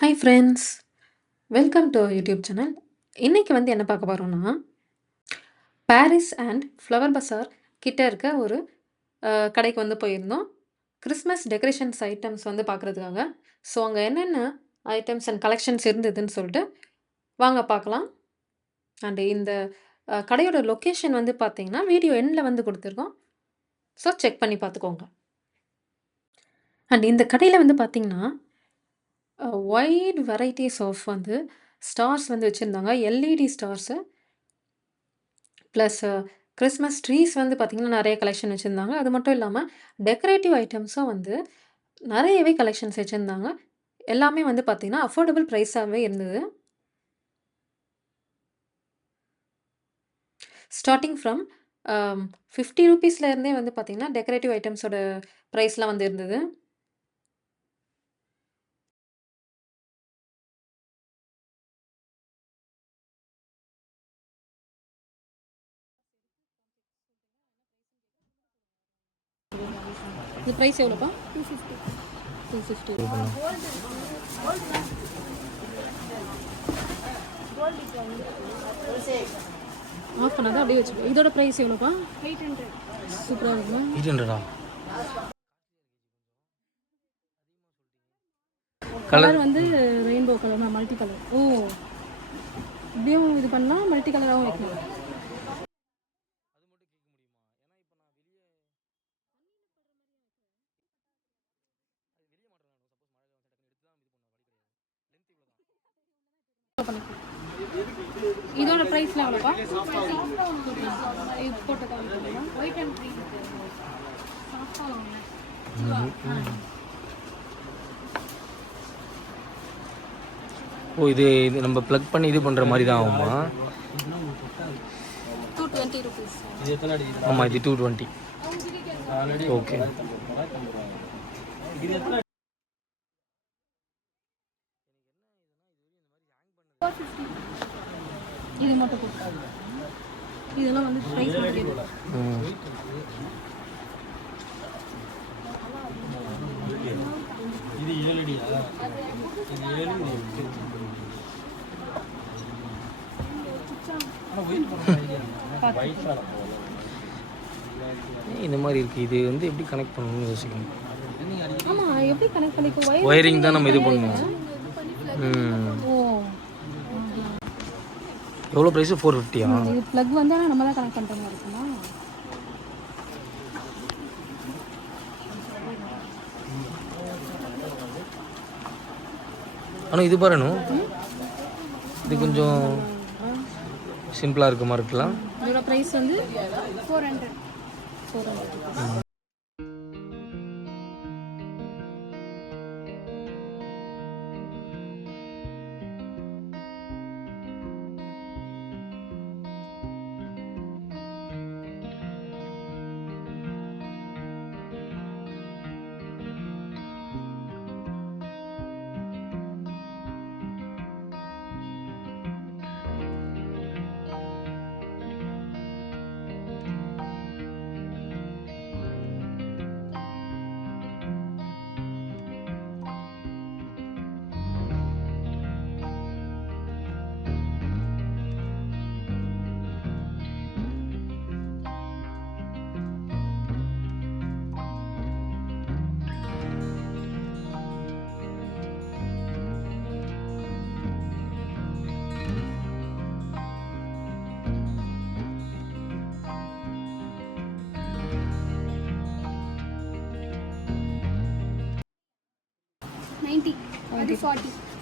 Hi friends! Welcome to YouTube channel. இன்னைக்கு என்ன பார்க்க போறோம்னா, பாரிஸ் அண்ட் ஃப்ளவர் பசார் கிட்ட இருக்க ஒரு கடைக்கு போயிருந்தோம். கிறிஸ்மஸ் டெக்கரேஷன்ஸ் ஐட்டம்ஸ் பார்க்குறதுக்காக. ஸோ, அங்க என்னென்ன ஐட்டம்ஸ் அண்ட் கலெக்ஷன்ஸ் இருந்ததுன்னு சொல்லிட்டு வாங்க பார்க்கலாம். அண்ட் இந்த கடையோட லொக்கேஷன் பார்த்தீங்கன்னா, வீடியோ எண்ட்ல குடுத்துருக்கோம். ஸோ, செக் பண்ணி பார்த்துக்கோங்க. அண்ட் இந்த கடையில பார்த்தீங்கன்னா, வைட் வெரைட்டீஸ் ஆஃப் ஸ்டார்ஸ் வச்சிருந்தாங்க. LED Stars plus Christmas trees பார்த்தீங்கன்னா, நெறைய கலெக்ஷன் வச்சிருந்தாங்க. அது மட்டும் இல்லாம டெக்கரேட்டிவ் ஐட்டம்ஸும் நெறையவே கலெக்ஷன்ஸ் வச்சிருந்தாங்க. எல்லாமே பார்த்தீங்கன்னா, அஃபோர்டபுள் பிரைஸாவே இருந்தது. ஸ்டார்ட்டிங் ஃப்ரம் ₹50 இருந்தே பார்த்தீங்கன்னா, டெக்கரேட்டிவ் ஐட்டம்ஸோட பிரைஸ்லாம் இருந்தது. இது பிரைஸ் எவ்வளோப்பா? 250. ஆஃப் பண்ணாதான் அப்படியே வச்சுக்கோ. இதோட பிரைஸ் எவ்வளோப்பா? 800. சூப்பரா இருக்குமா? 800 colour rainbow colour, multi colour. ஓ, இப்படியும் இது பண்ணலாம், மல்டி கலராகவும் வைக்கலாம். இதோட பிரைஸ்லாம் எவ்வளோப்பா? இது போட்டதா ஒயிட் அண்ட் க்ரீன். ஓ, இது நம்ம ப்ளக் பண்ணி இது பண்ணுற மாதிரி தான் ஆகுமா? ₹220. ஆமாம், இது 220. ஓகே. இது மட்டும் கொடுத்தாங்க. இதெல்லாம் பிரைஸ் இது 7 அடியா? இது 7 இந்த மாதிரி இருக்குது. இது எப்படி கனெக்ட் பண்ணணும்னு யோசிக்கணும். ஆமாம், எப்படி கனெக்ட் பண்ணிக்கோ? ஒயரிங் தான் நம்ம இது பண்ணணும். எவ்வளோ ப்ரைஸு? 450. இது ப்ளக் ஆனால் நம்ம தான் கனெக்ட் பண்ணுற மாதிரி இருக்குமா? ஆனால் இது பாருணும், இது கொஞ்சம் சிம்பிளாக இருக்க மாதிரி இருக்கலாம். இதோட ப்ரைஸ் 400.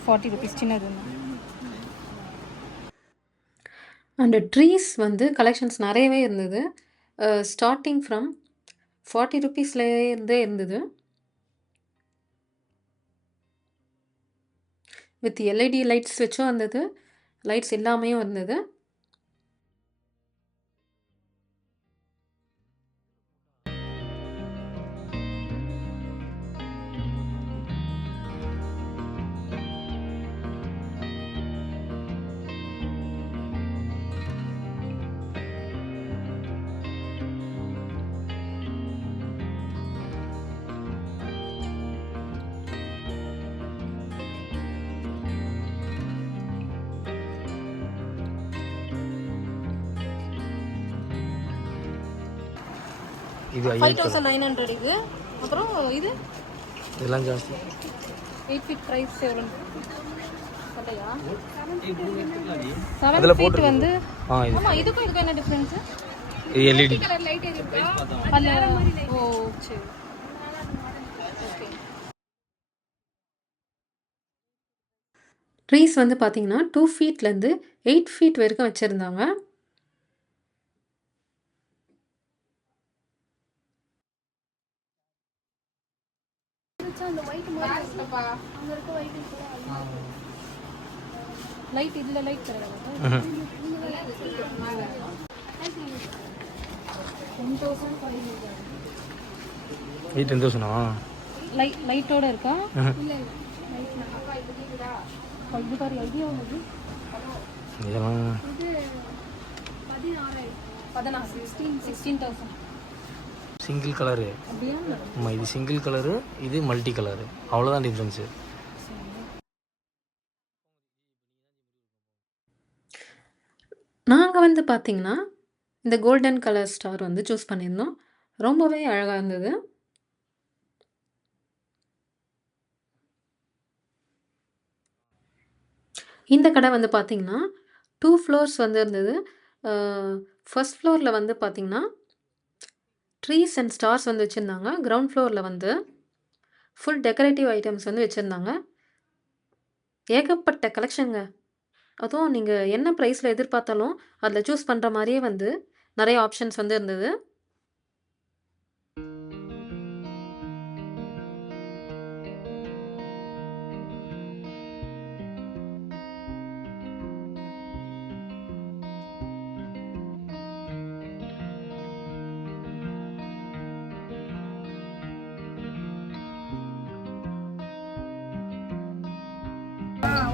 ₹40 சின்னது. அண்ட் ட்ரீஸ் கலெக்ஷன்ஸ் நிறையவே இருந்தது. ஸ்டார்டிங் ஃப்ரம் ₹40 இருந்தே இருந்தது. வித் எல்இடி லைட்ஸ் வச்சும் இருந்தது, லைட்ஸ் இல்லாமையும் இருந்தது. இது 5000 5900 இது. அப்புறம் இது இதெல்லாம் ஜாஸ்தி. 8 ஃபீட் ப்ரைஸ் எவ்வளோ சொல்லையா? அதில் 7 ஃபீட் வந்து இது ஆமாம், இதுக்கும் என்ன டிஃப்ரென்ஸு? இது எல்இடி. ஓ சரி, ஓகே. ட்ரீஸ் வந்து பார்த்தீங்கன்னா 2 ஃபீட்லேருந்து 8 ஃபீட் வரைக்கும் வச்சுருந்தாங்க. லைட் இதில் லைட் கிடையாது. இது 10,000 லைட்டோட இருக்கா? இது பாரு ஐடியா உள்ளது. இதெல்லாம் 16,000 சிங்கிள் கலரு. அப்படியா? ஆமாம், இது சிங்கிள் கலரு, இது மல்டி கலரு, அவ்வளோதான் டிஃப்ரென்ஸு. நாங்கள் வந்து பார்த்தீங்கன்னா இந்த கோல்டன் கலர் ஸ்டார் வந்து சூஸ் பண்ணியிருந்தோம். ரொம்பவே அழகாக இருந்தது. இந்த கடை வந்து பார்த்தீங்கன்னா 2 ஃப்ளோர்ஸ் வந்து இருந்தது. ஃபர்ஸ்ட் ஃப்ளோரில் வந்து பார்த்தீங்கன்னா ட்ரீஸ் அண்ட் ஸ்டார்ஸ் வந்து வச்சுருந்தாங்க. கிரவுண்ட் ஃப்ளோரில் வந்து ஃபுல் டெக்கரேட்டிவ் ஐட்டம்ஸ் வந்து வச்சுருந்தாங்க. ஏகப்பட்ட கலெக்ஷனுங்க. அதுவும் நீங்கள் என்ன ப்ரைஸில் எதிர்பார்த்தாலும் அதில் சூஸ் பண்ணுற மாதிரியே வந்து நிறைய ஆப்ஷன்ஸ் வந்து இருந்தது.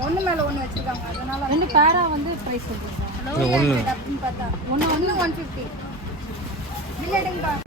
ஒன்று மேலே ஒன்று வச்சுருக்காங்க, அதனால 2 பேரா வந்து ப்ரைஸ் சொல்கிறீங்க. ஒன்று அப்படின்னு பார்த்தா ஒன்று ஒன்று 150 பில் எடுங்கப்பா.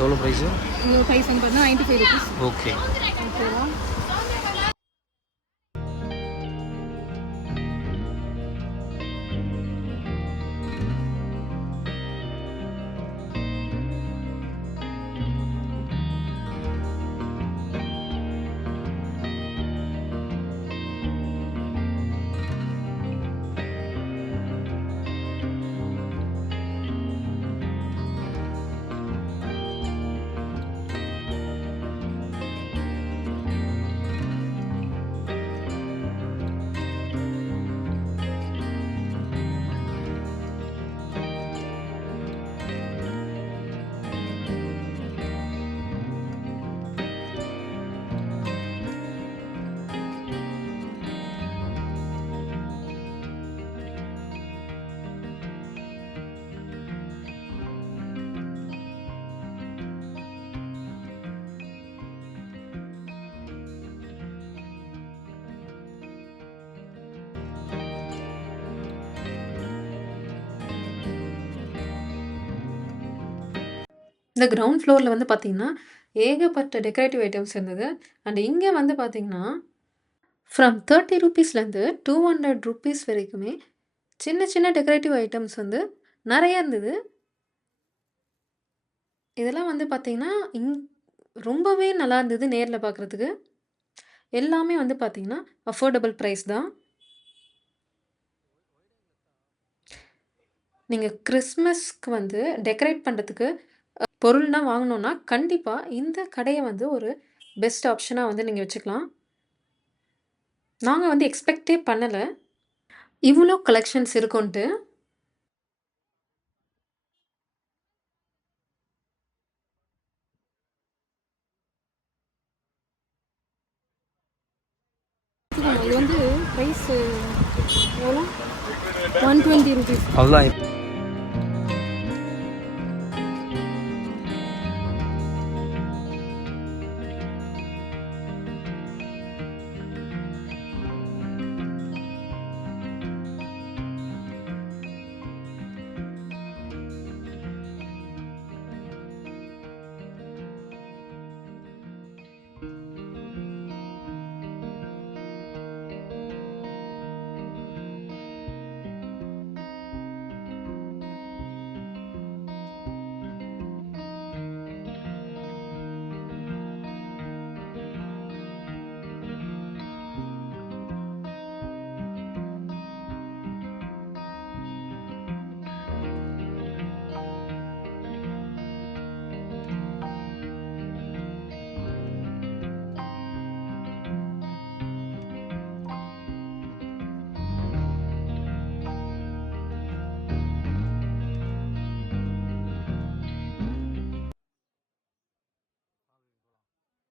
எவ்வளோ ப்ரைஸு? இது ப்ரைஸ் வந்து பார்த்தீங்கன்னா 95 ருபீஸ். ஓகே. ஓகேவா? இந்த கிரவுண்ட் ஃப்ளோரில் வந்து பார்த்தீங்கன்னா ஏகப்பட்ட டெக்கரேட்டிவ் ஐட்டம்ஸ் இருந்தது. அண்ட் இங்கே வந்து பார்த்தீங்கன்னா ஃப்ரம் 30 ருபீஸ்லேருந்து 200 ருபீஸ் வரைக்குமே சின்ன சின்ன டெக்கரேட்டிவ் ஐட்டம்ஸ் வந்து நிறைய இருந்தது. இதெல்லாம் வந்து பார்த்தீங்கன்னா ரொம்பவே நல்லா இருந்தது நேரில் பார்க்குறதுக்கு. எல்லாமே வந்து பார்த்தீங்கன்னா அஃபோர்டபுள் ப்ரைஸ் தான். நீங்க கிறிஸ்மஸ்க்கு வந்து டெக்கரேட் பண்றதுக்கு பொருள்லாம் வாங்கணும்னா, கண்டிப்பா இந்த கடைய வந்து ஒரு பெஸ்ட் ஆப்ஷனா வந்து நீங்க வச்சுக்கலாம். நாங்க வந்து எக்ஸ்பெக்ட்டே பண்ணல. இவ்ளோ கலெக்ஷன்ஸ் இருக்குன்ட்டு. இது வந்து ப்ரைஸ் எவ்வளோ? 120 ருபீஸ். அவ்வளோதான்.